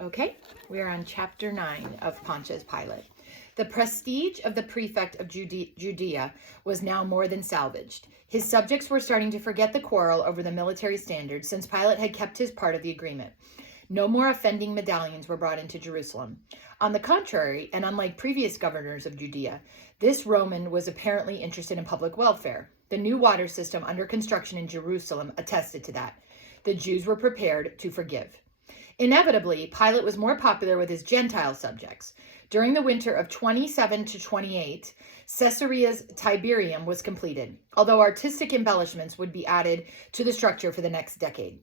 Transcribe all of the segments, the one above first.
Okay, we are on chapter 9 of Pontius Pilate. The prestige of the prefect of Judea was now more than salvaged. His subjects were starting to forget the quarrel over the military standards since Pilate had kept his part of the agreement. No more offending medallions were brought into Jerusalem. On the contrary, and unlike previous governors of Judea, this Roman was apparently interested in public welfare. The new water system under construction in Jerusalem attested to that. The Jews were prepared to forgive. Inevitably, Pilate was more popular with his Gentile subjects. During the winter of 27 to 28, Caesarea's Tiberium was completed, although artistic embellishments would be added to the structure for the next decade.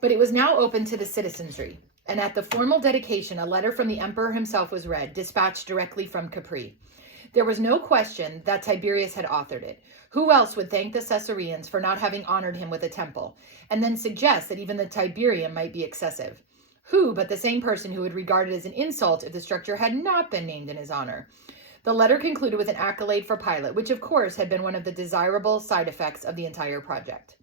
But it was now open to the citizenry, and at the formal dedication, a letter from the emperor himself was read, dispatched directly from Capri. There was no question that Tiberius had authored it. Who else would thank the Caesareans for not having honored him with a temple, and then suggest that even the Tiberium might be excessive? Who but the same person who would regard it as an insult if the structure had not been named in his honor? The letter concluded with an accolade for Pilate, which of course had been one of the desirable side effects of the entire project.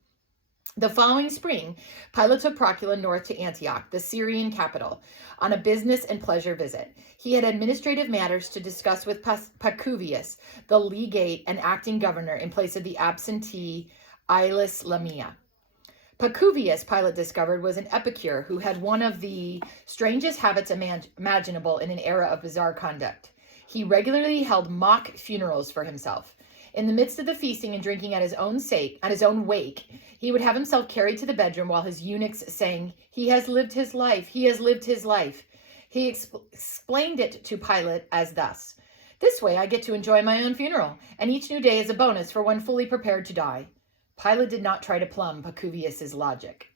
The following spring, Pilate took Procula north to Antioch, the Syrian capital, on a business and pleasure visit. He had administrative matters to discuss with Pacuvius, the legate and acting governor in place of the absentee Aulus Lamia. Pacuvius, Pilate discovered, was an epicure who had one of the strangest habits imaginable in an era of bizarre conduct. He regularly held mock funerals for himself. In the midst of the feasting and drinking at his own wake, he would have himself carried to the bedroom while his eunuchs sang, "He has lived his life, he has lived his life." He explained it to Pilate as thus: "This way I get to enjoy my own funeral, and each new day is a bonus for one fully prepared to die." Pilate did not try to plumb Pacuvius's logic.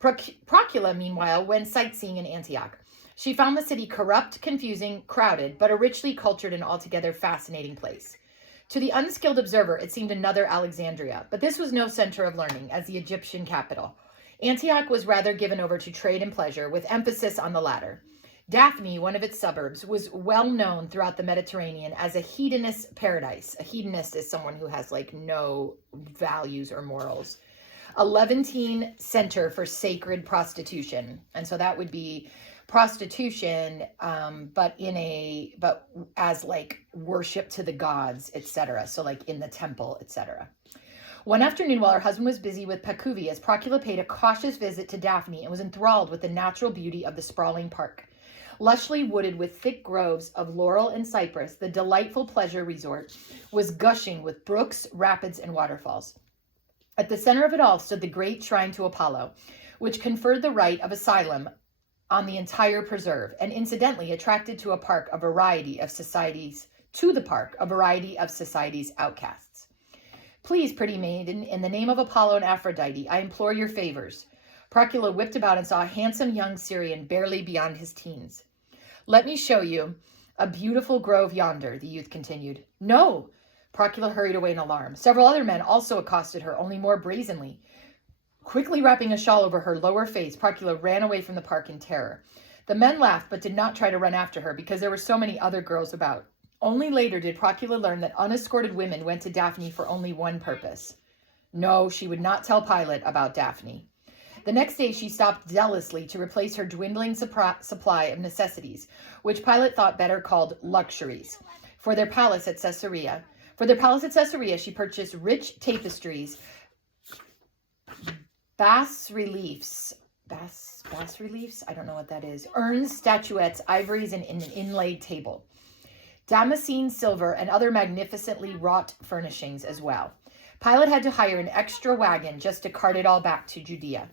Procula, meanwhile, went sightseeing in Antioch. She found the city corrupt, confusing, crowded, but a richly cultured and altogether fascinating place. To the unskilled observer, it seemed another Alexandria, but this was no center of learning, as the Egyptian capital. Antioch was rather given over to trade and pleasure, with emphasis on the latter. Daphne, one of its suburbs, was well known throughout the Mediterranean as a hedonist paradise. A hedonist is someone who has no values or morals. A Levantine center for sacred prostitution. And so that would be prostitution, but as worship to the gods, etc. So in the temple, etc. One afternoon, while her husband was busy with Pacuvius, Procula paid a cautious visit to Daphne and was enthralled with the natural beauty of the sprawling park. Lushly wooded with thick groves of laurel and cypress, the delightful pleasure resort was gushing with brooks, rapids, and waterfalls. At the center of it all stood the great shrine to Apollo, which conferred the right of asylum on the entire preserve, and incidentally attracted to the park a variety of society's outcasts. "Please, pretty maiden, in the name of Apollo and Aphrodite, I implore your favors." Procula whipped about and saw a handsome young Syrian barely beyond his teens. "Let me show you a beautiful grove yonder," the youth continued. "No!" Procula hurried away in alarm. Several other men also accosted her, only more brazenly. Quickly wrapping a shawl over her lower face, Procula ran away from the park in terror. The men laughed, but did not try to run after her because there were so many other girls about. Only later did Procula learn that unescorted women went to Daphne for only one purpose. No, she would not tell Pilate about Daphne. The next day she stopped zealously to replace her dwindling supply of necessities, which Pilate thought better called luxuries, for their palace at Caesarea. She purchased rich tapestries, bas-reliefs, I don't know what that is, urns, statuettes, ivories, and an inlaid table, damascene silver, and other magnificently wrought furnishings as well. Pilate had to hire an extra wagon just to cart it all back to Judea.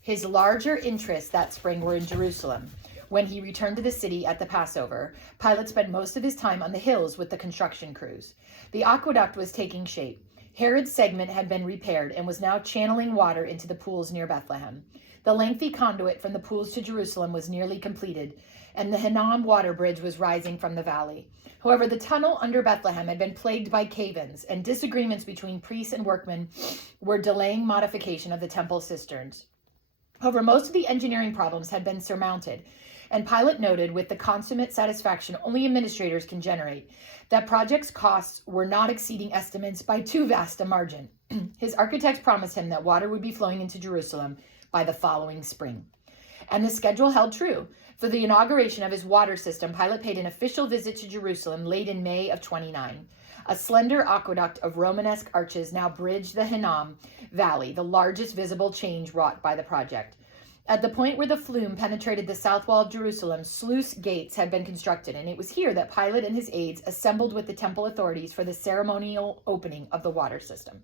His larger interests that spring were in Jerusalem. When he returned to the city at the Passover, Pilate spent most of his time on the hills with the construction crews. The aqueduct was taking shape. Herod's segment had been repaired and was now channeling water into the pools near Bethlehem. The lengthy conduit from the pools to Jerusalem was nearly completed, and the Hinnom water bridge was rising from the valley. However, the tunnel under Bethlehem had been plagued by cave-ins, and disagreements between priests and workmen were delaying modification of the temple cisterns. However, most of the engineering problems had been surmounted, and Pilate noted with the consummate satisfaction only administrators can generate that project's costs were not exceeding estimates by too vast a margin. His architects promised him that water would be flowing into Jerusalem by the following spring. And the schedule held true. For the inauguration of his water system, Pilate paid an official visit to Jerusalem late in May of 29. A slender aqueduct of Romanesque arches now bridged the Hinnom Valley, the largest visible change wrought by the project. At the point where the flume penetrated the south wall of Jerusalem, sluice gates had been constructed, and it was here that Pilate and his aides assembled with the temple authorities for the ceremonial opening of the water system.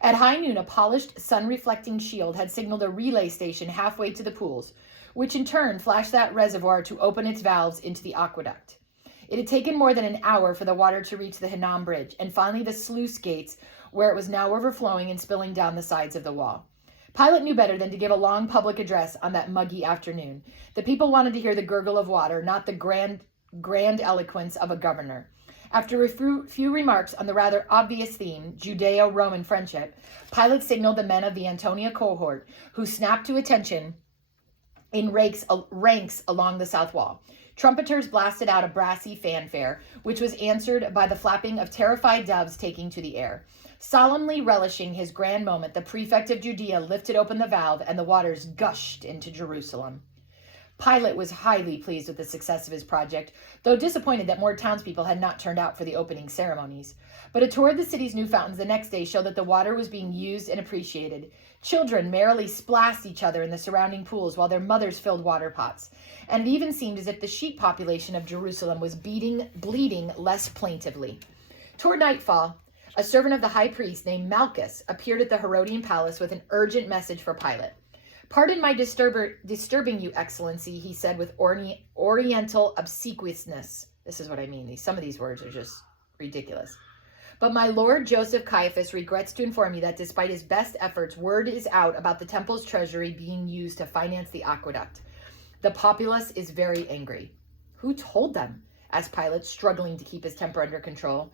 At high noon, a polished, sun-reflecting shield had signaled a relay station halfway to the pools, which in turn flashed that reservoir to open its valves into the aqueduct. It had taken more than an hour for the water to reach the Hinnom Bridge, and finally the sluice gates, where it was now overflowing and spilling down the sides of the wall. Pilate knew better than to give a long public address on that muggy afternoon. The people wanted to hear the gurgle of water, not the grand eloquence of a governor. After a few remarks on the rather obvious theme, Judeo-Roman friendship, Pilate signaled the men of the Antonia cohort, who snapped to attention in ranks along the south wall. Trumpeters blasted out a brassy fanfare, which was answered by the flapping of terrified doves taking to the air. Solemnly relishing his grand moment, the prefect of Judea lifted open the valve, and the waters gushed into Jerusalem. Pilate was highly pleased with the success of his project, though disappointed that more townspeople had not turned out for the opening ceremonies. But a tour of the city's new fountains the next day showed that the water was being used and appreciated. Children merrily splashed each other in the surrounding pools while their mothers filled water pots. And it even seemed as if the sheep population of Jerusalem was bleeding less plaintively. Toward nightfall, a servant of the high priest named Malchus appeared at the Herodian palace with an urgent message for Pilate. "Pardon my disturbing you, Excellency," he said with oriental obsequiousness. This is what I mean. Some of these words are just ridiculous. "But my Lord Joseph Caiaphas regrets to inform you that despite his best efforts, word is out about the temple's treasury being used to finance the aqueduct. The populace is very angry." "Who told them?" asked Pilate, struggling to keep his temper under control.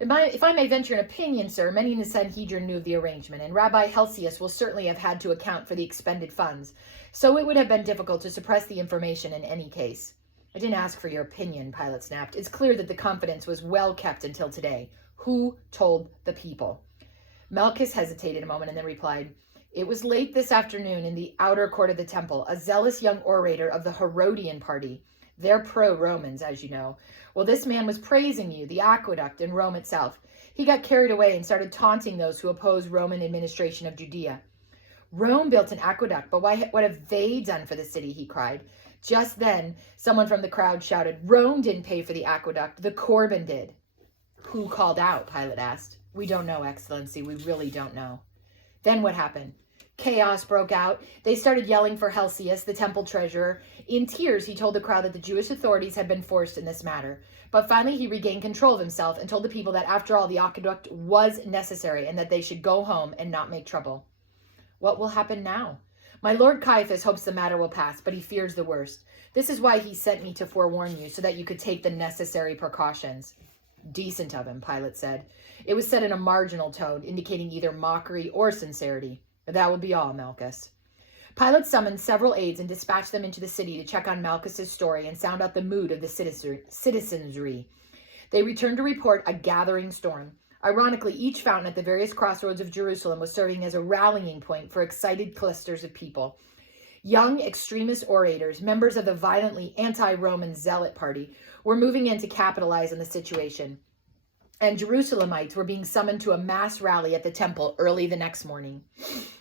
If I may venture an opinion, sir, many in the Sanhedrin knew of the arrangement, and Rabbi Helsius will certainly have had to account for the expended funds, so it would have been difficult to suppress the information in any case. "I didn't ask for your opinion," Pilate snapped. "It's clear that the confidence was well kept until today. Who told the people?" Malchus hesitated a moment and then replied, "It was late this afternoon in the outer court of the temple. A zealous young orator of the Herodian party. They're pro-Romans, as you know. Well, this man was praising you, the aqueduct, and Rome itself. He got carried away and started taunting those who oppose Roman administration of Judea. 'Rome built an aqueduct, but what have they done for the city?' he cried. Just then, someone from the crowd shouted, 'Rome didn't pay for the aqueduct, the Corban did.'" "Who called out?" Pilate asked. "We don't know, Excellency. We really don't know." "Then what happened?" "Chaos broke out. They started yelling for Helsius, the temple treasurer. In tears, he told the crowd that the Jewish authorities had been forced in this matter. But finally, he regained control of himself and told the people that after all, the aqueduct was necessary and that they should go home and not make trouble." "What will happen now?" "My Lord Caiaphas hopes the matter will pass, but he fears the worst. This is why he sent me to forewarn you, so that you could take the necessary precautions." "Decent of him," Pilate said. It was said in a marginal tone, indicating either mockery or sincerity. "That will be all, Malchus." Pilate summoned several aides and dispatched them into the city to check on Malchus's story and sound out the mood of the citizenry. They returned to report a gathering storm. Ironically, each fountain at the various crossroads of Jerusalem was serving as a rallying point for excited clusters of people. Young extremist orators, members of the violently anti-Roman Zealot party, were moving in to capitalize on the situation. And Jerusalemites were being summoned to a mass rally at the temple early the next morning.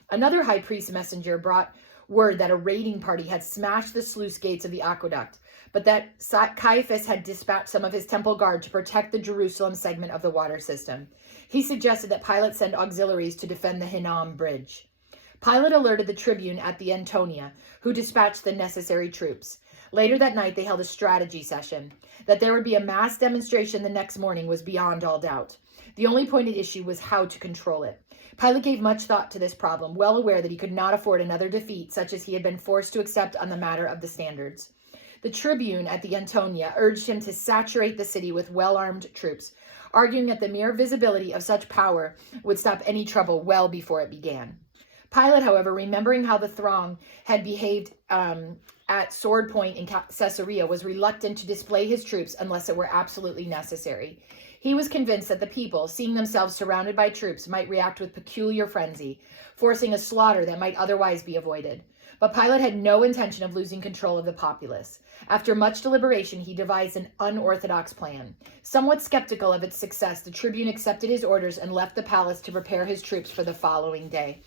Another high priest messenger brought word that a raiding party had smashed the sluice gates of the aqueduct, but that Caiaphas had dispatched some of his temple guard to protect the Jerusalem segment of the water system. He suggested that Pilate send auxiliaries to defend the Hinnom Bridge. Pilate alerted the tribune at the Antonia, who dispatched the necessary troops. Later that night, they held a strategy session. That there would be a mass demonstration the next morning was beyond all doubt. The only point at issue was how to control it. Pilate gave much thought to this problem, well aware that he could not afford another defeat such as he had been forced to accept on the matter of the standards. The tribune at the Antonia urged him to saturate the city with well-armed troops, arguing that the mere visibility of such power would stop any trouble well before it began. Pilate, however, remembering how the throng had behaved at sword point in Caesarea, was reluctant to display his troops unless it were absolutely necessary. He was convinced that the people, seeing themselves surrounded by troops, might react with peculiar frenzy, forcing a slaughter that might otherwise be avoided. But Pilate had no intention of losing control of the populace. After much deliberation, he devised an unorthodox plan. Somewhat skeptical of its success, the tribune accepted his orders and left the palace to prepare his troops for the following day.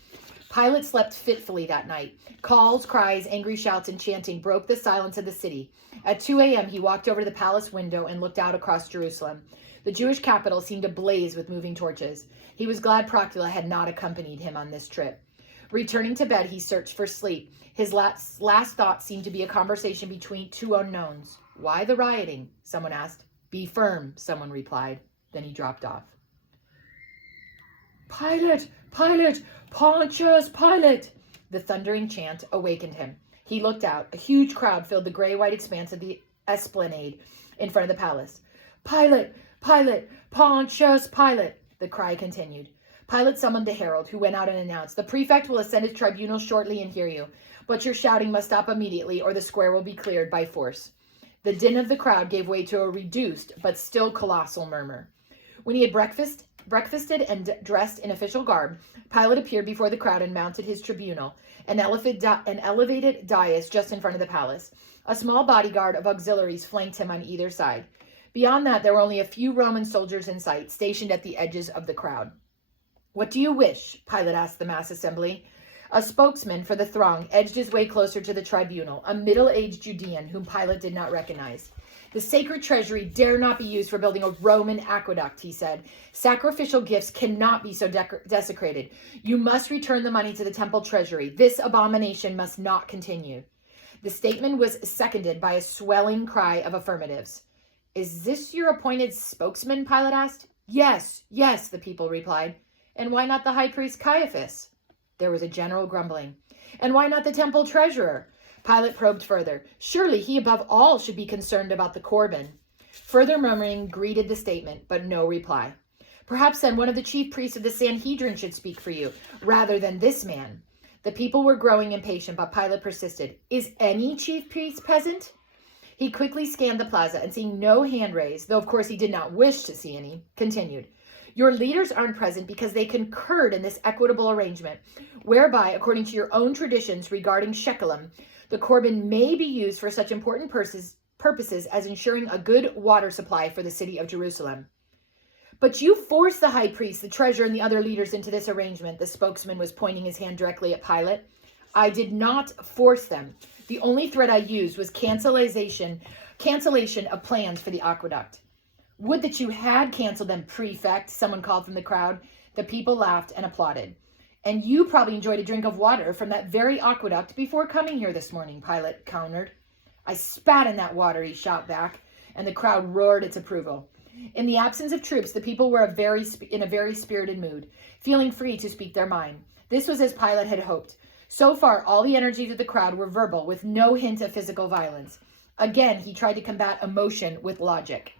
Pilate slept fitfully that night. Calls, cries, angry shouts, and chanting broke the silence of the city. At 2 a.m., he walked over to the palace window and looked out across Jerusalem. The Jewish capital seemed ablaze with moving torches. He was glad Procula had not accompanied him on this trip. Returning to bed, he searched for sleep. His last thought seemed to be a conversation between two unknowns. Why the rioting? Someone asked. Be firm, someone replied. Then he dropped off. Pilate! Pilate! Pontius, Pilate! The thundering chant awakened him. He looked out. A huge crowd filled the gray-white expanse of the esplanade in front of the palace. Pilate! Pilate! Pontius, Pilate! The cry continued. Pilate summoned a herald, who went out and announced, the prefect will ascend his tribunal shortly and hear you, but your shouting must stop immediately or the square will be cleared by force. The din of the crowd gave way to a reduced but still colossal murmur. When he had breakfasted and dressed in official garb, Pilate appeared before the crowd and mounted his tribunal, an elevated dais just in front of the palace. A small bodyguard of auxiliaries flanked him on either side. Beyond that, there were only a few Roman soldiers in sight, stationed at the edges of the crowd. What do you wish? Pilate asked the mass assembly. A spokesman for the throng edged his way closer to the tribunal, a middle-aged Judean whom Pilate did not recognize. The sacred treasury dare not be used for building a Roman aqueduct, he said. Sacrificial gifts cannot be so desecrated. You must return the money to the temple treasury. This abomination must not continue. The statement was seconded by a swelling cry of affirmatives. Is this your appointed spokesman? Pilate asked. Yes, the people replied. And why not the high priest Caiaphas? There was a general grumbling. And why not the temple treasurer? Pilate probed further. Surely he above all should be concerned about the Corban. Further murmuring greeted the statement, but no reply. Perhaps then one of the chief priests of the Sanhedrin should speak for you, rather than this man. The people were growing impatient, but Pilate persisted. Is any chief priest present? He quickly scanned the plaza and seeing no hand raised, though of course he did not wish to see any, continued. Your leaders aren't present because they concurred in this equitable arrangement, whereby, according to your own traditions regarding Shechem, the Corban may be used for such important purposes as ensuring a good water supply for the city of Jerusalem. But you forced the high priest, the treasurer, and the other leaders into this arrangement. The spokesman was pointing his hand directly at Pilate. I did not force them. The only threat I used was cancellation of plans for the aqueduct. Would that you had canceled them, prefect, someone called from the crowd. The people laughed and applauded. And you probably enjoyed a drink of water from that very aqueduct before coming here this morning, Pilate countered. I spat in that water, he shot back, and the crowd roared its approval. In the absence of troops, the people were in a very spirited mood, feeling free to speak their mind. This was as Pilate had hoped. So far, all the energies of the crowd were verbal, with no hint of physical violence. Again, he tried to combat emotion with logic.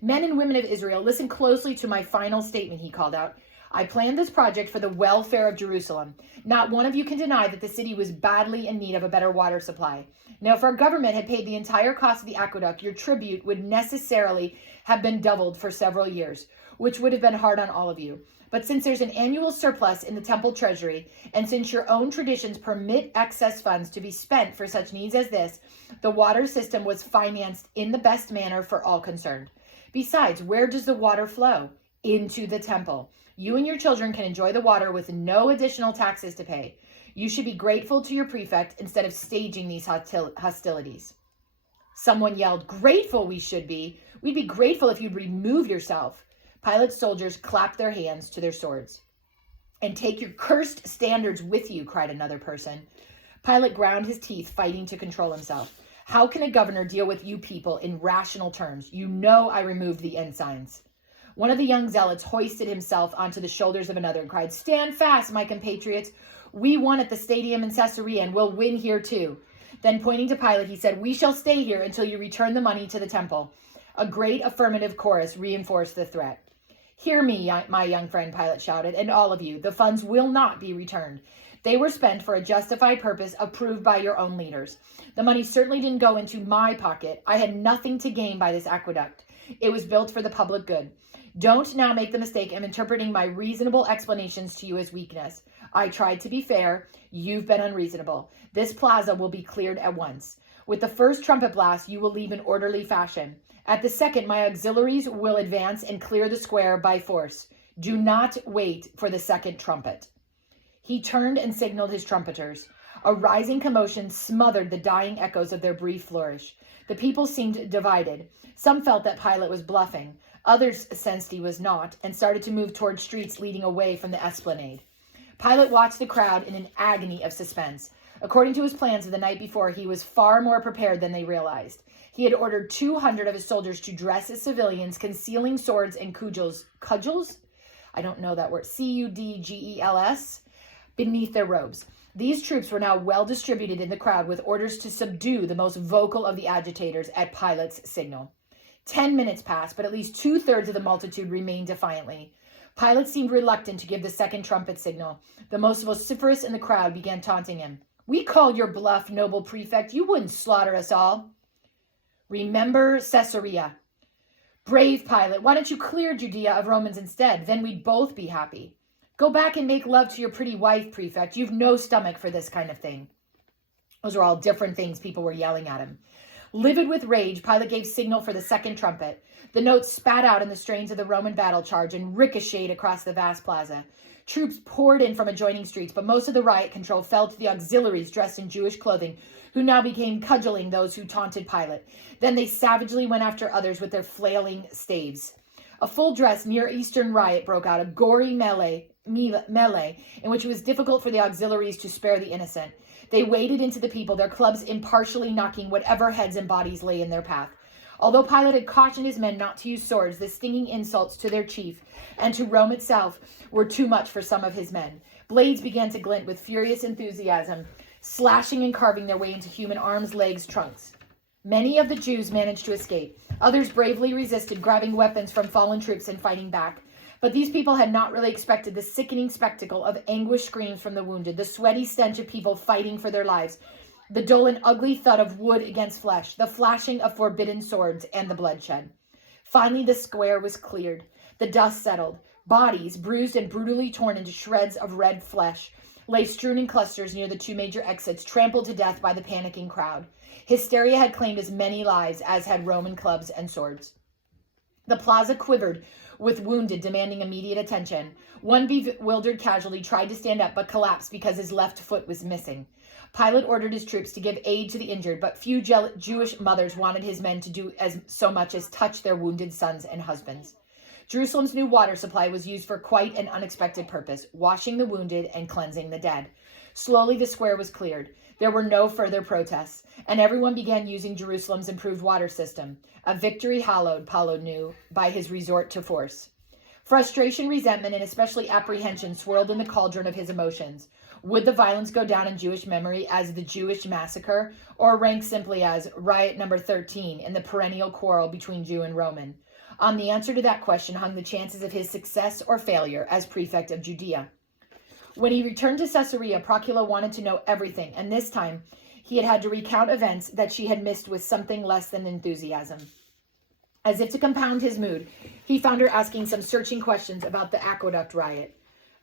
Men and women of Israel, listen closely to my final statement, he called out. I planned this project for the welfare of Jerusalem. Not one of you can deny that the city was badly in need of a better water supply. Now, if our government had paid the entire cost of the aqueduct, your tribute would necessarily have been doubled for several years, which would have been hard on all of you. But since there's an annual surplus in the temple treasury, and since your own traditions permit excess funds to be spent for such needs as this, the water system was financed in the best manner for all concerned. Besides, where does the water flow? Into the temple. You and your children can enjoy the water with no additional taxes to pay. You should be grateful to your prefect instead of staging these hostilities. Someone yelled, grateful we should be. We'd be grateful if you'd remove yourself. Pilate's soldiers clapped their hands to their swords. And take your cursed standards with you, cried another person. Pilate ground his teeth, fighting to control himself. How can a governor deal with you people in rational terms? You know I removed the ensigns. One of the young zealots hoisted himself onto the shoulders of another and cried, stand fast, my compatriots. We won at the stadium in Caesarea and we'll win here too. Then pointing to Pilate, he said, we shall stay here until you return the money to the temple. A great affirmative chorus reinforced the threat. Hear me, my young friend, Pilate shouted, and all of you. The funds will not be returned. They were spent for a justified purpose approved by your own leaders. The money certainly didn't go into my pocket. I had nothing to gain by this aqueduct. It was built for the public good. Don't now make the mistake of interpreting my reasonable explanations to you as weakness. I tried to be fair. You've been unreasonable. This plaza will be cleared at once. With the first trumpet blast, you will leave in orderly fashion. At the second, my auxiliaries will advance and clear the square by force. Do not wait for the second trumpet." He turned and signaled his trumpeters. A rising commotion smothered the dying echoes of their brief flourish. The people seemed divided. Some felt that Pilate was bluffing. Others sensed he was not, and started to move toward streets leading away from the esplanade. Pilate watched the crowd in an agony of suspense. According to his plans of the night before, he was far more prepared than they realized. He had ordered 200 of his soldiers to dress as civilians, concealing swords and cudgels? I don't know that word. Cudgels beneath their robes. These troops were now well distributed in the crowd with orders to subdue the most vocal of the agitators at Pilate's signal. 10 minutes passed, but at least 2/3 of the multitude remained defiantly. Pilate seemed reluctant to give the second trumpet signal. The most vociferous in the crowd began taunting him. "We called your bluff, noble prefect. You wouldn't slaughter us all." "Remember Caesarea." "Brave Pilate, why don't you clear Judea of Romans instead? Then we'd both be happy." "Go back and make love to your pretty wife, prefect. You've no stomach for this kind of thing." Those are all different things people were yelling at him. Livid with rage, Pilate gave signal for the second trumpet. The notes spat out in the strains of the Roman battle charge and ricocheted across the vast plaza. Troops poured in from adjoining streets, but most of the riot control fell to the auxiliaries dressed in Jewish clothing, who now began cudgeling those who taunted Pilate. Then they savagely went after others with their flailing staves. A full-dress Near Eastern riot broke out, a gory melee in which it was difficult for the auxiliaries to spare the innocent. They waded into the people, their clubs impartially knocking whatever heads and bodies lay in their path. Although Pilate had cautioned his men not to use swords, the stinging insults to their chief and to Rome itself were too much for some of his men. Blades began to glint with furious enthusiasm, slashing and carving their way into human arms, legs, trunks. Many of the Jews managed to escape. Others bravely resisted, grabbing weapons from fallen troops and fighting back. But these people had not really expected the sickening spectacle of anguished screams from the wounded, the sweaty stench of people fighting for their lives, the dull and ugly thud of wood against flesh, the flashing of forbidden swords, and the bloodshed. Finally, the square was cleared. The dust settled. Bodies, bruised and brutally torn into shreds of red flesh, lay strewn in clusters near the two major exits, trampled to death by the panicking crowd. Hysteria had claimed as many lives as had Roman clubs and swords. The plaza quivered with wounded demanding immediate attention. One bewildered casualty tried to stand up but collapsed because his left foot was missing. Pilate ordered his troops to give aid to the injured, but few Jewish mothers wanted his men to do so much as touch their wounded sons and husbands. Jerusalem's new water supply was used for quite an unexpected purpose, washing the wounded and cleansing the dead. Slowly the square was cleared. There were no further protests, and everyone began using Jerusalem's improved water system, a victory hallowed, Pilate knew, by his resort to force. Frustration, resentment, and especially apprehension swirled in the cauldron of his emotions. Would the violence go down in Jewish memory as the Jewish massacre, or rank simply as riot number 13 in the perennial quarrel between Jew and Roman? On the answer to that question hung the chances of his success or failure as prefect of Judea. When he returned to Caesarea, Procula wanted to know everything, and this time he had to recount events that she had missed with something less than enthusiasm. As if to compound his mood, he found her asking some searching questions about the aqueduct riot.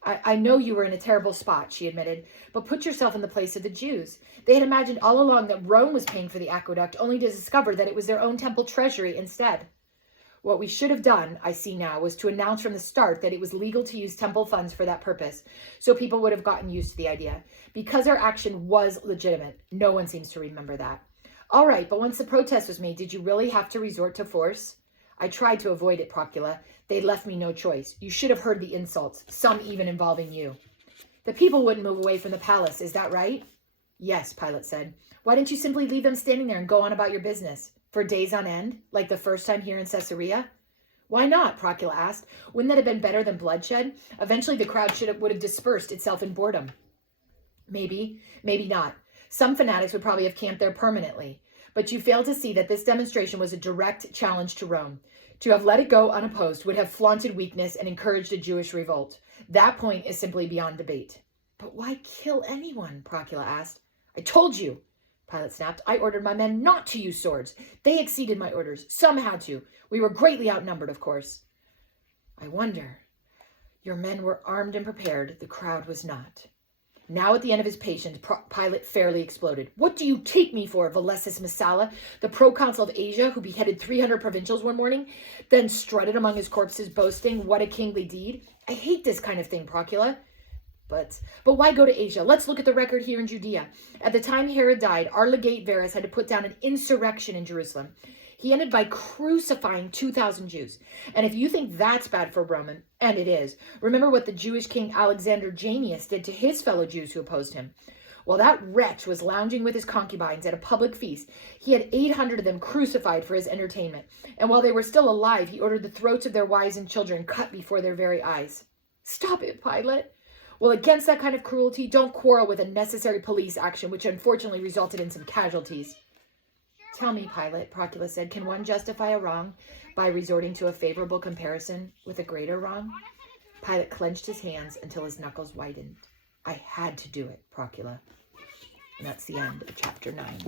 I know you were in a terrible spot, she admitted, but put yourself in the place of the Jews. They had imagined all along that Rome was paying for the aqueduct, only to discover that it was their own temple treasury instead. What we should have done, I see now, was to announce from the start that it was legal to use temple funds for that purpose, so people would have gotten used to the idea. Because our action was legitimate, no one seems to remember that. All right, but once the protest was made, did you really have to resort to force? I tried to avoid it, Procula. They left me no choice. You should have heard the insults, some even involving you. The people wouldn't move away from the palace, is that right? Yes, Pilate said. Why didn't you simply leave them standing there and go on about your business? For days on end, like the first time here in Caesarea? Why not? Procula asked. Wouldn't that have been better than bloodshed? Eventually the crowd would have dispersed itself in boredom. Maybe, maybe not. Some fanatics would probably have camped there permanently. But you failed to see that this demonstration was a direct challenge to Rome. To have let it go unopposed would have flaunted weakness and encouraged a Jewish revolt. That point is simply beyond debate. But why kill anyone? Procula asked. I told you, Pilate snapped. I ordered my men not to use swords. They exceeded my orders. Some had to. We were greatly outnumbered, of course. I wonder. Your men were armed and prepared. The crowd was not. Now at the end of his patience, Pilate fairly exploded. "What do you take me for, Valessus Messala, the proconsul of Asia who beheaded 300 provincials one morning, then strutted among his corpses boasting, 'What a kingly deed'? I hate this kind of thing, Procula." But why go to Asia? Let's look at the record here in Judea. At the time Herod died, our legate Varus had to put down an insurrection in Jerusalem. He ended by crucifying 2,000 Jews. And if you think that's bad for Roman, and it is, remember what the Jewish king Alexander Janneus did to his fellow Jews who opposed him. While that wretch was lounging with his concubines at a public feast, he had 800 of them crucified for his entertainment. And while they were still alive, he ordered the throats of their wives and children cut before their very eyes. Stop it, Pilate. Well, against that kind of cruelty, don't quarrel with a necessary police action, which unfortunately resulted in some casualties. Tell me, Pilate, Procula said, can one justify a wrong by resorting to a favorable comparison with a greater wrong? Pilate clenched his hands until his knuckles whitened. I had to do it, Procula. And that's the end of chapter 9.